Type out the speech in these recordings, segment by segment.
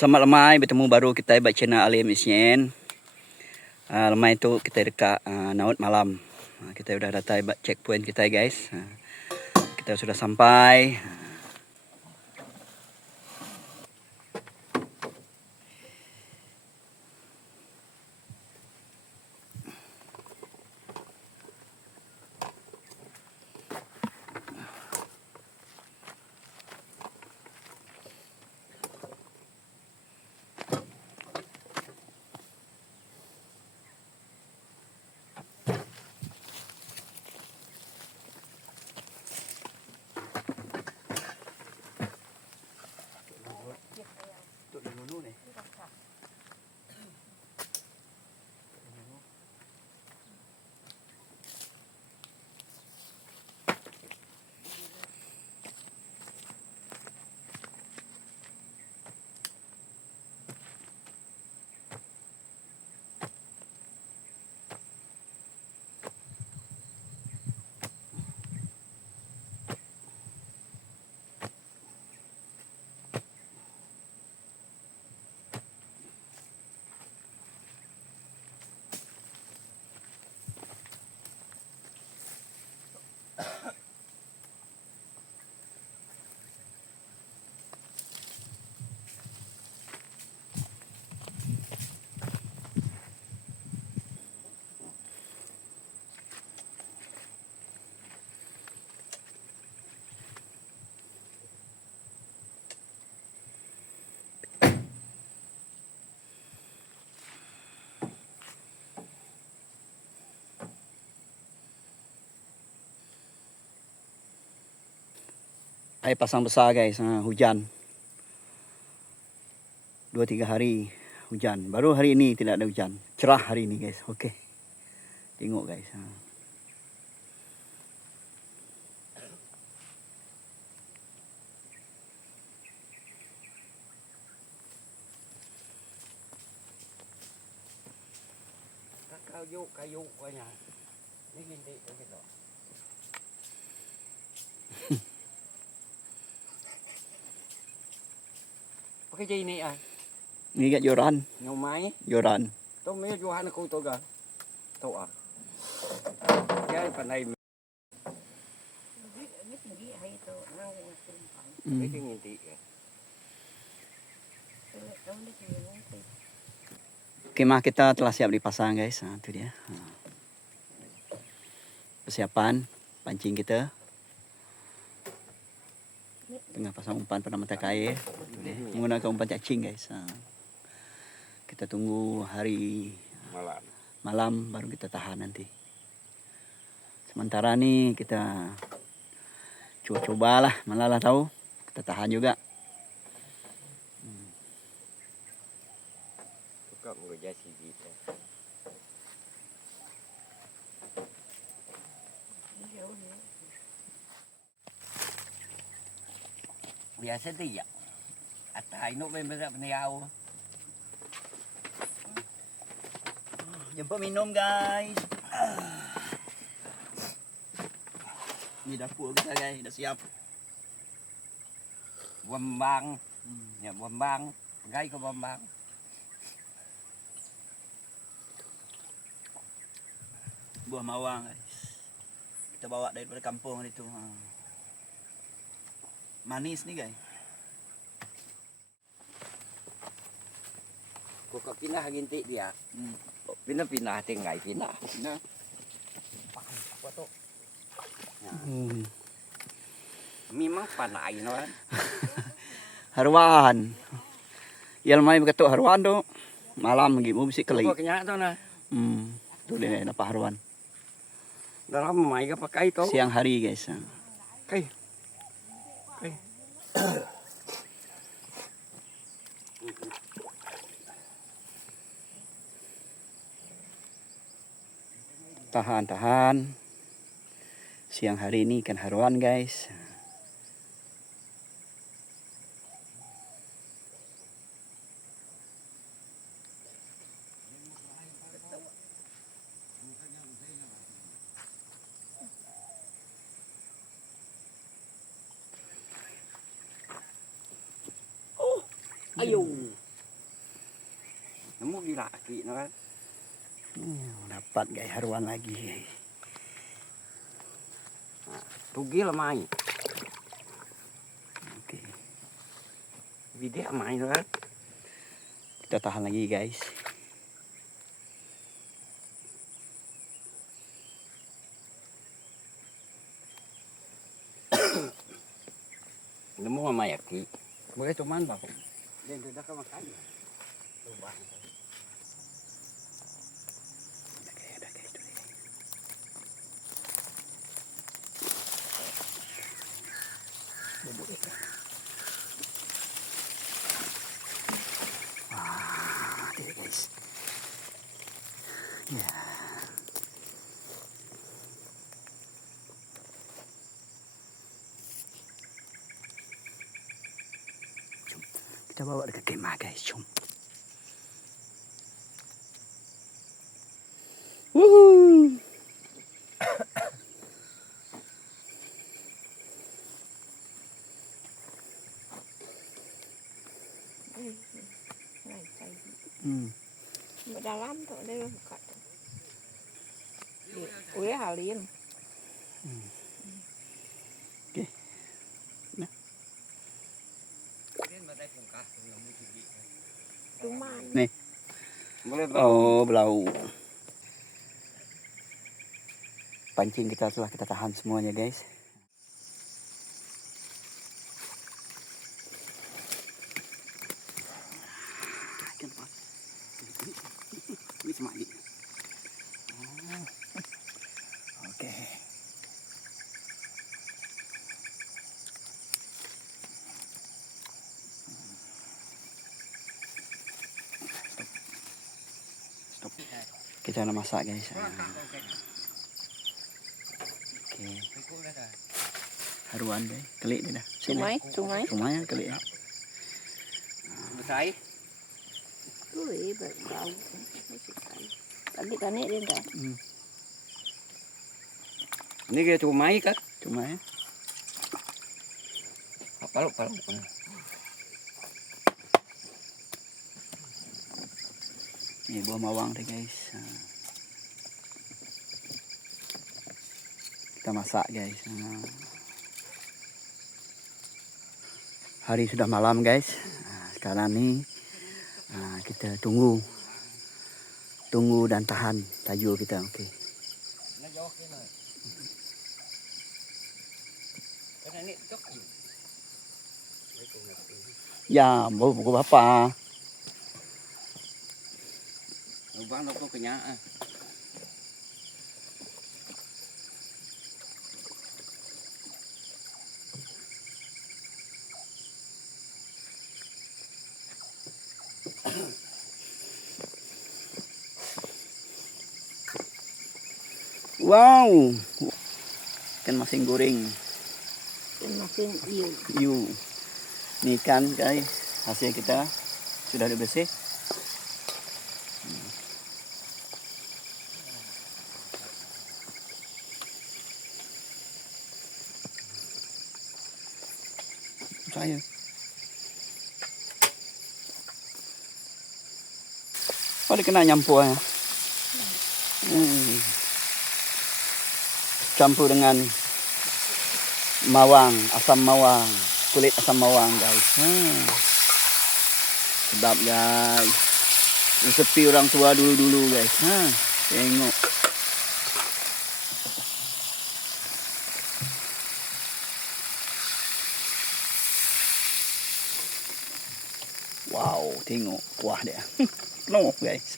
Selamat lemai, bertemu baru kita buat channel Ali Misyen. Lemai tu kita dekat Naut Malam. Kita sudah datang buat checkpoint kita guys. Kita sudah sampai. Air pasang besar guys, hujan 2-3 hari hujan. Baru hari ini tidak ada hujan. Cerah hari ini guys. Okey. Tengok guys. Kayu banyak. Ni gintik begitu. Pakai je ini ah. Ni kat joran. Nyomai. Joran. Tu me Johan aku tu ga. Tu ah. Dia pandai. Ni tinggi hai tu. Nang yang tumpang. Ni gintik. Kemah kita telah siap dipasang guys. Tu dia. Persiapan pancing kita. Tengah pasang umpan pada mata air. Menggunakan umpan cacing guys. Kita tunggu hari malam baru kita tahan nanti. Sementara ni kita cobalah, mana lah tahu kita tahan juga. Tukar mengejar sikit. Biasa tu ya. Atai nuk main berat peniau. Jumpa minum guys. Ni dapur kita guys, dah siap. Bambang. Ya bambang. Gai ke bambang. Buah mawang guys. Kita bawa daripada kampung itu. Manis ni guys. Kau kau pindah gintik dia. Pindah tinggal pindah. Nah. Apa tu? Memang panai no kan. Haruan. Yang mai berketuk haruan tu. Malam lagi mu bisik kelai. Kau kenyak tu nah. Tu dia dapat haruan. Dalam mai ke pakai tu. Siang hari guys. Kai. Tahan. Siang hari ini ikan haruan guys. Ayo. tak no kan. Dapat guys, haruan lagi guys. Tugil main. Oke. Video main no kan. Kita tahan lagi guys. Nemu sama Yaki. Boleh cuman bah. Dia sudah ke makan. Coba. Wah, dia guys. Ya. Jom. Kita bawa dekat kemah guys, jom. Woohoo. Dalam tuh dia buka tuh. Udah halin. Oke. Nah. Cuman. Nih. Boleh Oh, belau. Pancing kita telah kita tahan semuanya guys. Ini semai. Oke. Stop. Kita nak masak guys. Oke. Haruan guys. Kelik dia dah. Sungai. Sungai kelik ya. Sai. Ui, bau. Tadi kan ini dia dah. Ini kayak cuma kan? Cuma ya. Paluk. Ini buah mawang deh guys. Kita masak guys. Hari sudah malam guys. Sekarang nih kita tunggu dan tahan tajuk kita. Okey. Ya, mau pukul berapa? Bang đâu có kenyang. Wow. Ikan masing goreng. Makin iu. Iu. Ini ikan guys, hasil kita sudah bersih. Saya. Oh, dia kena nyampur ya. Campur dengan mawang, asam mawang, kulit asam mawang guys. Sedap guys. Resepi orang tua dulu guys. Tengok. Wow, tengok kuah dia. Penuh guys.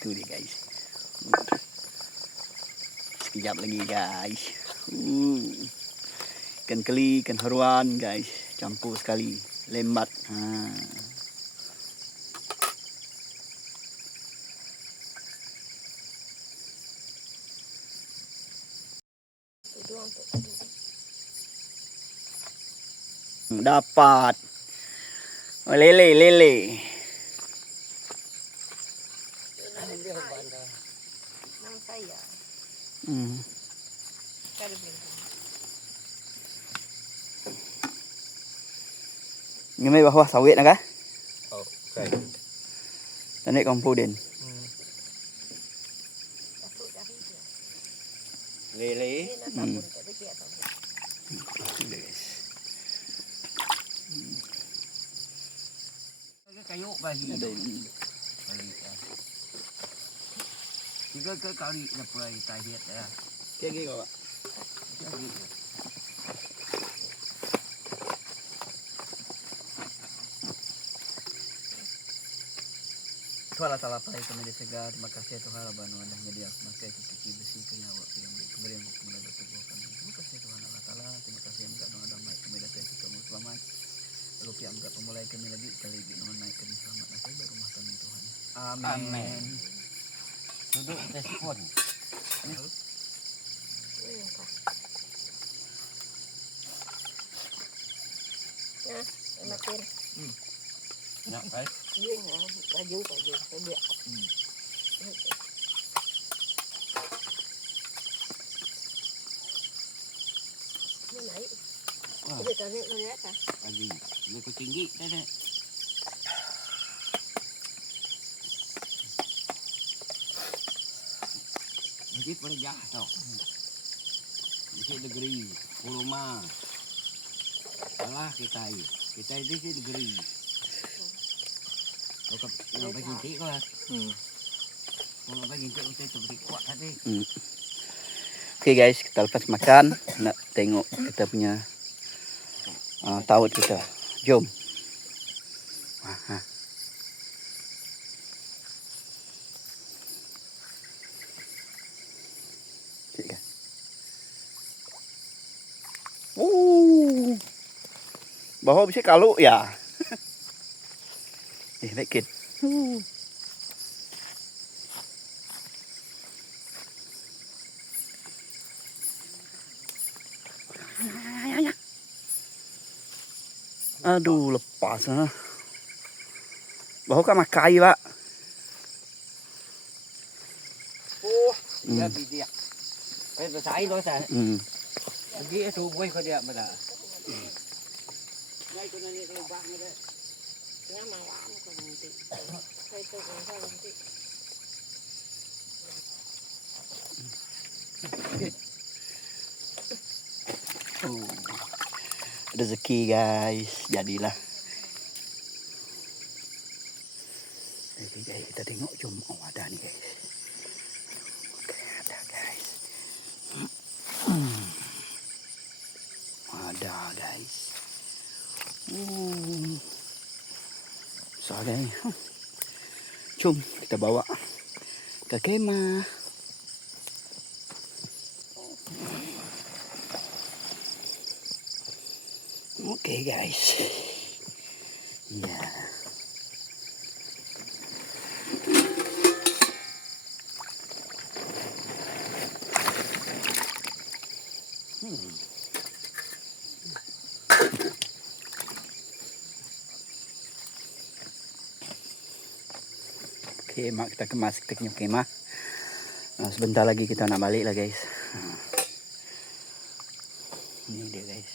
Itu dia guys. Sekejap lagi guys. Ikan keli, ikan haruan guys. Campur sekali. Lembat. Dapat. Oh, lele. saya. Kada beli. Ini mai bawah sawit nak kah? Oh, okay. Tanik kampung din. Datuk dari dia. Lele. Dia nak sabun tak ada dia sabun. Guys. Kayu bahi. Ada ini. Tiga ke kali lepas kita hiat ya. Kayak gini kau. Jadi. Tuala salah pai kami di segar. Terima kasih Tuhan Allah banu anda media maka itu cuci bersih ke nyawa ke yang kembali yang kembali bertubuh kami. Terima kasih Tuhan Allah Taala. Terima kasih yang enggak ada mai kami datang kita mau selamat. Lalu yang enggak pemulai kami lagi kali ini dengan naik kami selamat nasib rumah kami Tuhan. Amin. Duduk telepon. Ya, makin. Nak baik. Dia nak baju saya biar. Dia naik. Dia tarik ke atas. Lagi. Lebih tinggi dah. Mesti perjah tau. Mesti negeri. Puluma. Salah kita ini. Kita ini sih negeri. Kau nak bagi cintik kau lah. Kau nak bagi cintik kita seperti kuat tadi. Oke guys, kita lepas makan. Nak tengok kita punya taut kita. Jom. Bawa bisa kalau ya. Baik kid. Aduh, lepas ah. Bawa kan makai, Pak. Oh, dia bidia. Itu saya loh saya. Lagi itu boy kau dia mana? Boy kau nanti lubang ada. Tengah malam kau nanti. Saya tu kau nanti. Rezeki guys, jadilah. Oke guys, kita tengok jom. Oh ada nih guys. Oke ada guys. Ada guys. Besar guys. Jom kita bawa ke kemah. Oke guys. Ya. Oke, mak kita kemas tiknya kemah. Sebentar lagi kita nak balik lah guys. Ini dia guys.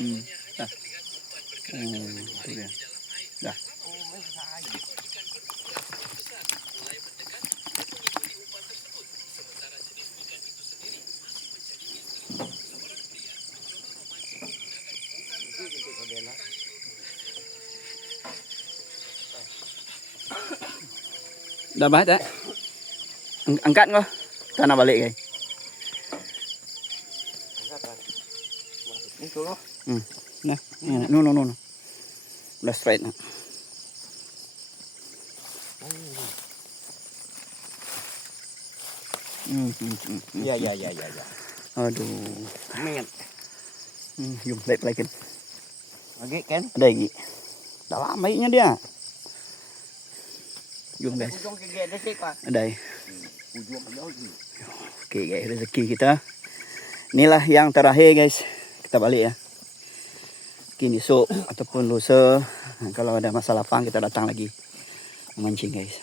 Dah. Tu dia. Dah. Oh, main besar. Dah baik tak? Angkat kau. Tak nak balik guys. Ini tu loh. Nah, no. Dah straight nak. Ya. Aduh. Main. Jom balik-balikin. Lagi kan? Ada lagi. Dah lama baiknya dia. Jom guys. Ujung ke gate dekat pak. Ada. Ujung ke jauh. Okey guys, rezeki kita. Inilah yang terakhir guys. Kita balik ya. Mungkin esok ataupun lusa kalau ada masa lapang kita datang lagi memancing guys.